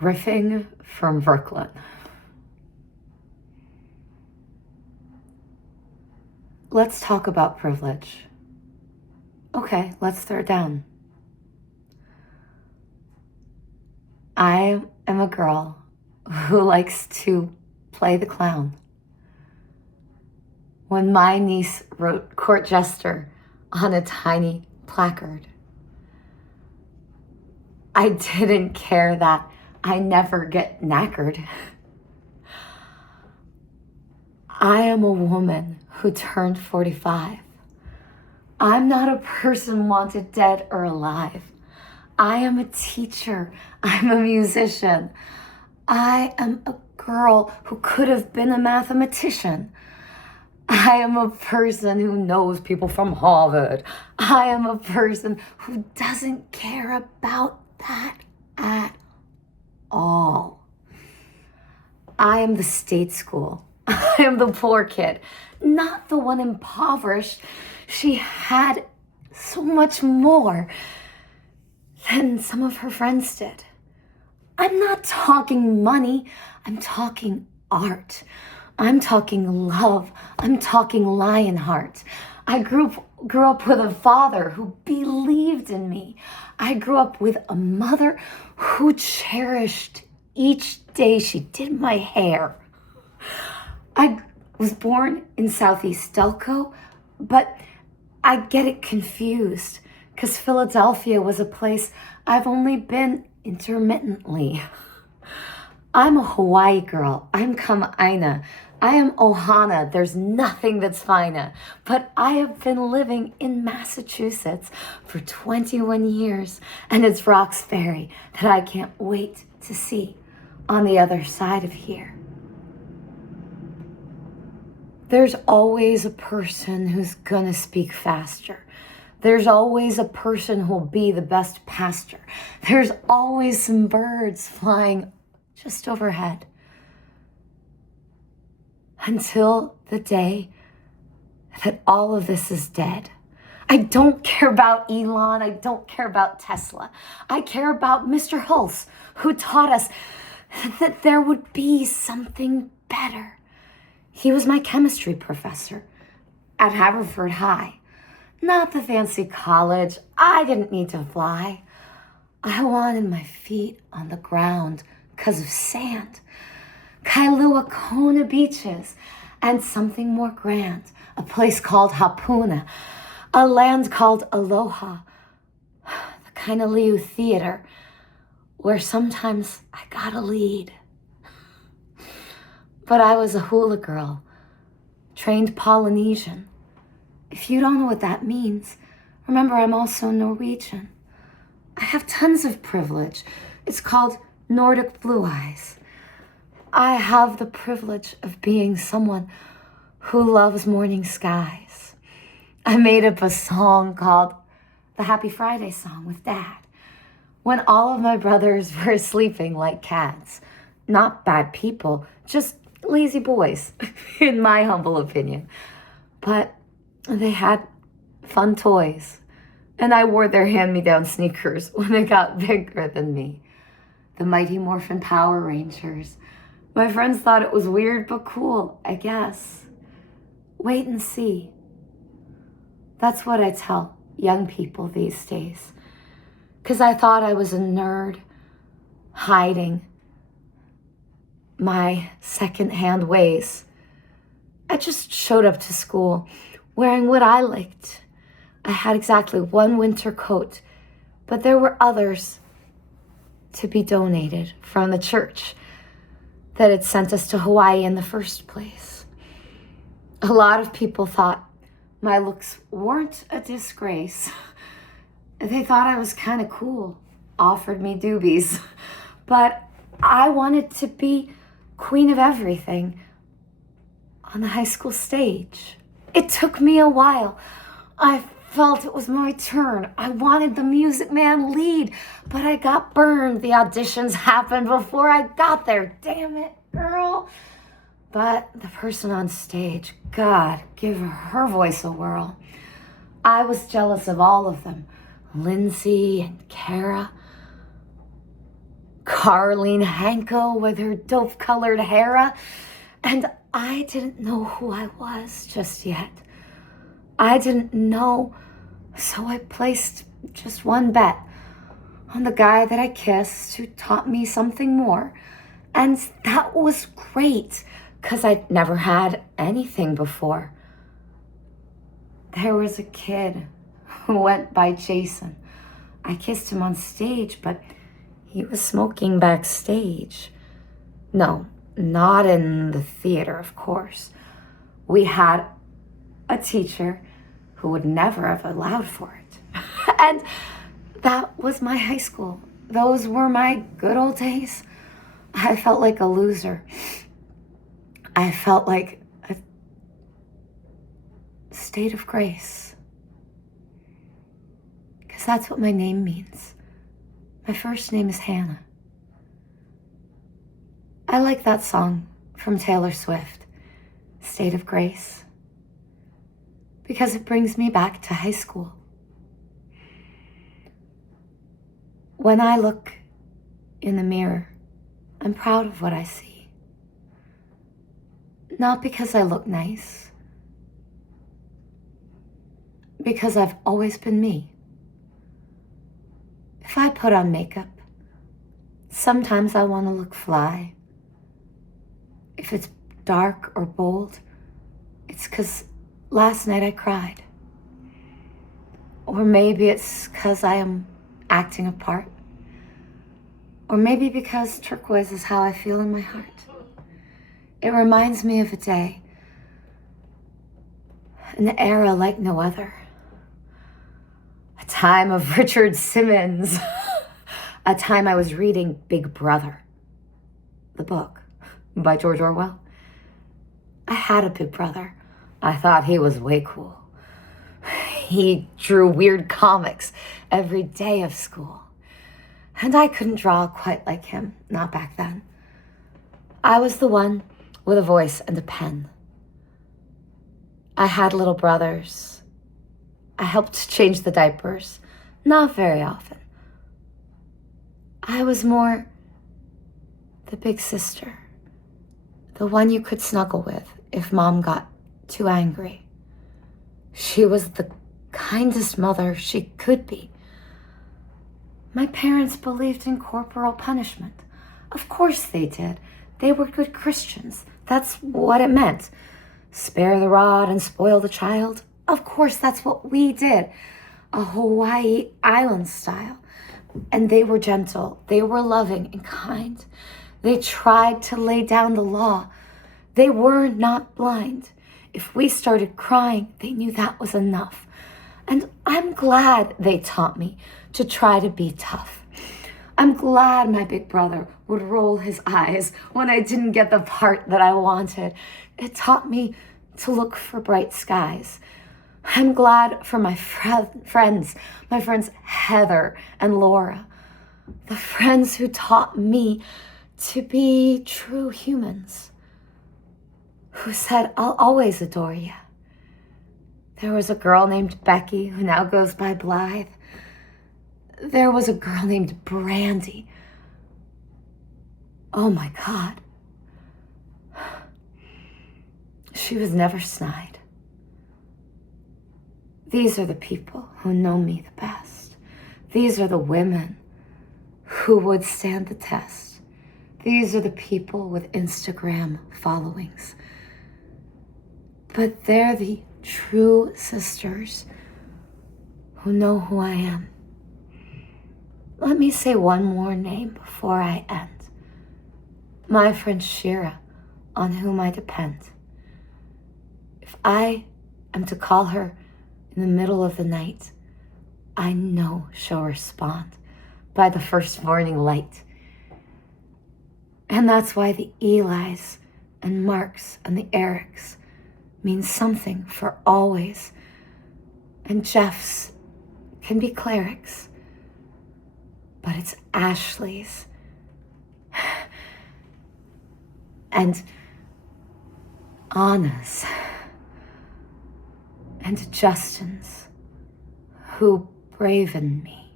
Riffing from Brooklyn. Let's talk about privilege. Okay, let's throw it down. I am a girl who likes to play the clown. When my niece wrote court jester on a tiny placard, I didn't care that I never get knackered. I am a woman who turned 45. I'm not a person wanted dead or alive. I am a teacher. I'm a musician. I am a girl who could have been a mathematician. I am a person who knows people from Harvard. I am a person who doesn't care about that at all. I am the state school. I am the poor kid, not the one impoverished. She had so much more than some of her friends did. I'm not talking money. I'm talking art. I'm talking love. I'm talking Lionheart. I grew up with a father who believed in me. I grew up with a mother who cherished each day she did my hair. I was born in Southeast Delco, but I get it confused because Philadelphia was a place I've only been intermittently. I'm a Hawaii girl. I'm Kama'aina. I am Ohana. There's nothing that's finer. But I have been living in Massachusetts for 21 years, and it's Roxbury that I can't wait to see on the other side of here. There's always a person who's gonna speak faster. There's always a person who'll be the best pastor. There's always some birds flying just overhead. Until the day that all of this is dead. I don't care about Elon. I don't care about Tesla. I care about Mr. Hulse, who taught us that there would be something better. He was my chemistry professor at Haverford High. Not the fancy college. I didn't need to fly. I wanted my feet on the ground because of sand. Kailua Kona beaches and something more grand. A place called Hapuna. A land called Aloha. The Kainaliu Theater where sometimes I gotta lead. But I was a hula girl, trained Polynesian. If you don't know what that means, remember I'm also Norwegian. I have tons of privilege. It's called Nordic Blue Eyes. I have the privilege of being someone who loves morning skies. I made up a song called the Happy Friday song with Dad when all of my brothers were sleeping like cats. Not bad people, just lazy boys, in my humble opinion. But they had fun toys, and I wore their hand-me-down sneakers when they got bigger than me. The Mighty Morphin Power Rangers. My friends thought it was weird but cool, I guess. Wait and see. That's what I tell young people these days. 'Cause I thought I was a nerd, hiding my secondhand ways. I just showed up to school wearing what I liked. I had exactly one winter coat, but there were others to be donated from the church that had sent us to Hawaii in the first place. A lot of people thought my looks weren't a disgrace. They thought I was kind of cool, offered me doobies, but I wanted to be queen of everything on the high school stage. It took me a while. I felt it was my turn. I wanted the Music Man lead, but I got burned. The auditions happened before I got there. Damn it, girl. But the person on stage, God, give her voice a whirl. I was jealous of all of them. Lindsay and Kara. Carlene Hanko with her dope-colored hair, and I didn't know who I was just yet. I didn't know, so I placed just one bet on the guy that I kissed who taught me something more. And that was great, because I'd never had anything before. There was a kid who went by Jason. I kissed him on stage, but he was smoking backstage. No, not in the theater, of course. We had a teacher who would never have allowed for it. And that was my high school. Those were my good old days. I felt like a loser. I felt like a state of grace. Because that's what my name means. My first name is Hannah. I like that song from Taylor Swift, State of Grace, because it brings me back to high school. When I look in the mirror, I'm proud of what I see. Not because I look nice, because I've always been me. If I put on makeup, sometimes I want to look fly. If it's dark or bold, it's because last night I cried. Or maybe it's because I am acting a part. Or maybe because turquoise is how I feel in my heart. It reminds me of a day, an era like no other. A time of Richard Simmons. A time I was reading Big Brother, the book by George Orwell. I had a big brother. I thought he was way cool. He drew weird comics every day of school. And I couldn't draw quite like him, not back then. I was the one with a voice and a pen. I had little brothers. I helped change the diapers, not very often. I was more the big sister, the one you could snuggle with if mom got too angry. She was the kindest mother she could be. My parents believed in corporal punishment. Of course they did. They were good Christians. That's what it meant. Spare the rod and spoil the child. Of course, that's what we did. A Hawaii Island style. And they were gentle. They were loving and kind. They tried to lay down the law. They were not blind. If we started crying, they knew that was enough. And I'm glad they taught me to try to be tough. I'm glad my big brother would roll his eyes when I didn't get the part that I wanted. It taught me to look for bright skies. I'm glad for my friends Heather and Laura, the friends who taught me to be true humans, who said, I'll always adore you. There was a girl named Becky who now goes by Blythe. There was a girl named Brandy. Oh my God. She was never snide. These are the people who know me the best. These are the women who would stand the test. These are the people with Instagram followings. But they're the true sisters who know who I am. Let me say one more name before I end. My friend Shira, on whom I depend. If I am to call her in the middle of the night, I know she'll respond by the first morning light. And that's why the Elis and Marks and the Erics mean something for always. And Jeffs can be clerics, but it's Ashley's and Anna's and Justin's who braven me.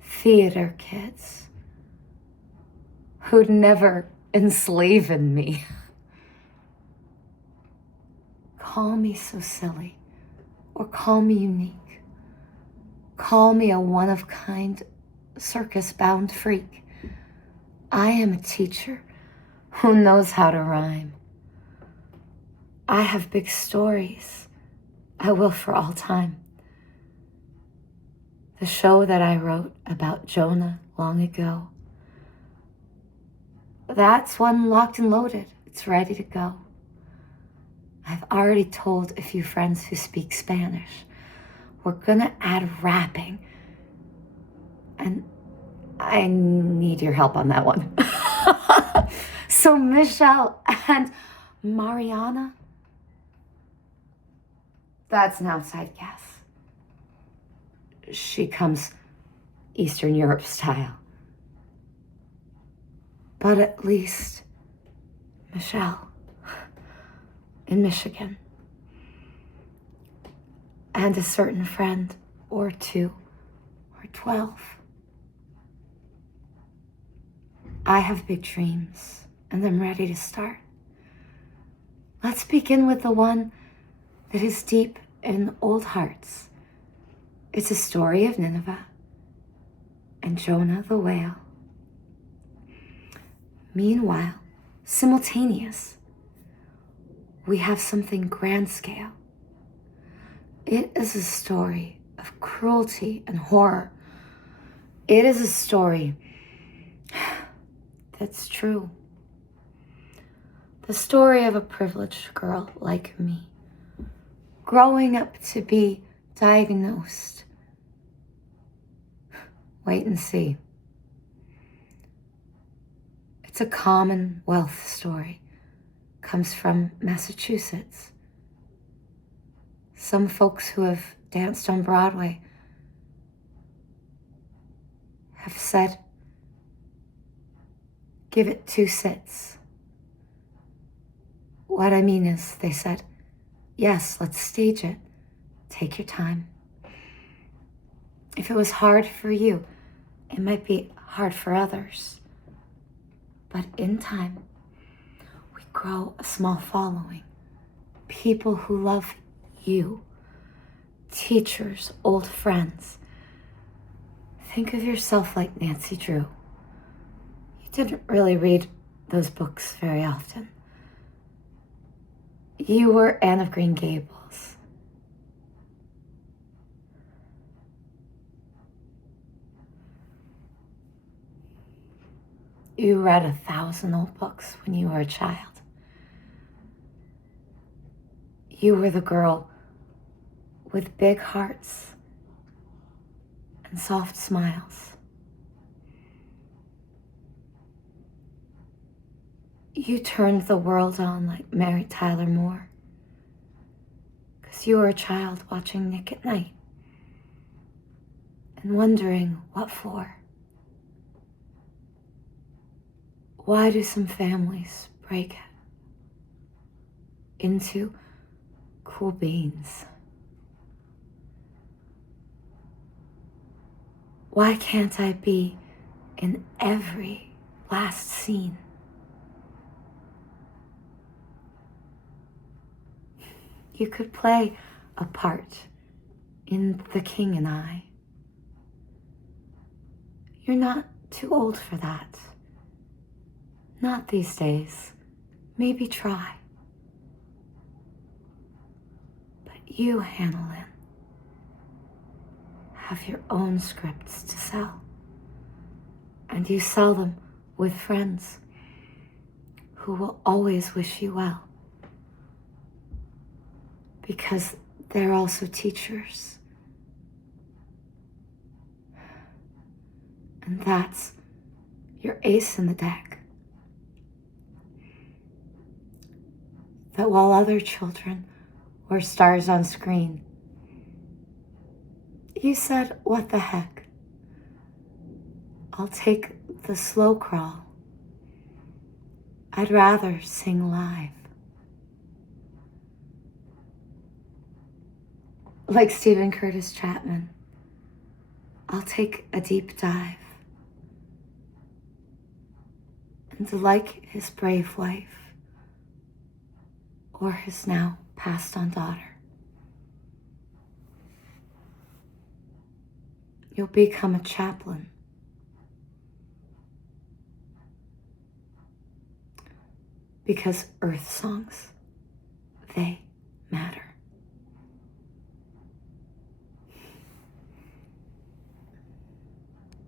Theater kids who'd never enslaven me. Call me so silly, or call me unique. Call me a one-of-kind, circus-bound freak. I am a teacher who knows how to rhyme. I have big stories. I will for all time. The show that I wrote about Jonah long ago, that's one locked and loaded. It's ready to go. I've already told a few friends who speak Spanish. We're gonna add rapping. And I need your help on that one. So Michelle and Mariana, that's an outside guess. She comes Eastern Europe style. But at least Michelle in Michigan. And a certain friend, or 2, or 12. I have big dreams, and I'm ready to start. Let's begin with the one that is deep in old hearts. It's a story of Nineveh and Jonah the whale. Meanwhile, simultaneous, we have something grand scale. It is a story of cruelty and horror. It is a story that's true. The story of a privileged girl like me, growing up to be diagnosed. Wait and see. It's a Commonwealth story. Comes from Massachusetts. Some folks who have danced on Broadway have said, give it 2 sits. What I mean is, they said, yes, let's stage it. Take your time. If it was hard for you, it might be hard for others. But in time, we grow a small following. People who love you. Teachers, old friends. Think of yourself like Nancy Drew. You didn't really read those books very often. You were Anne of Green Gables. You read 1,000 old books when you were a child. You were the girl with big hearts and soft smiles. You turned the world on like Mary Tyler Moore, because you were a child watching Nick at Night and wondering what for. Why do some families break into cool beans? Why can't I be in every last scene? You could play a part in The King and I. You're not too old for that. Not these days. Maybe try. But you, Hannah Lynn, have your own scripts to sell. And you sell them with friends who will always wish you well. Because they're also teachers. And that's your ace in the deck. That while other children were stars on screen, you said, what the heck? I'll take the slow crawl. I'd rather sing live. Like Stephen Curtis Chapman, I'll take a deep dive. And like his brave wife, or his now passed on daughter, you'll become a chaplain. Because earth songs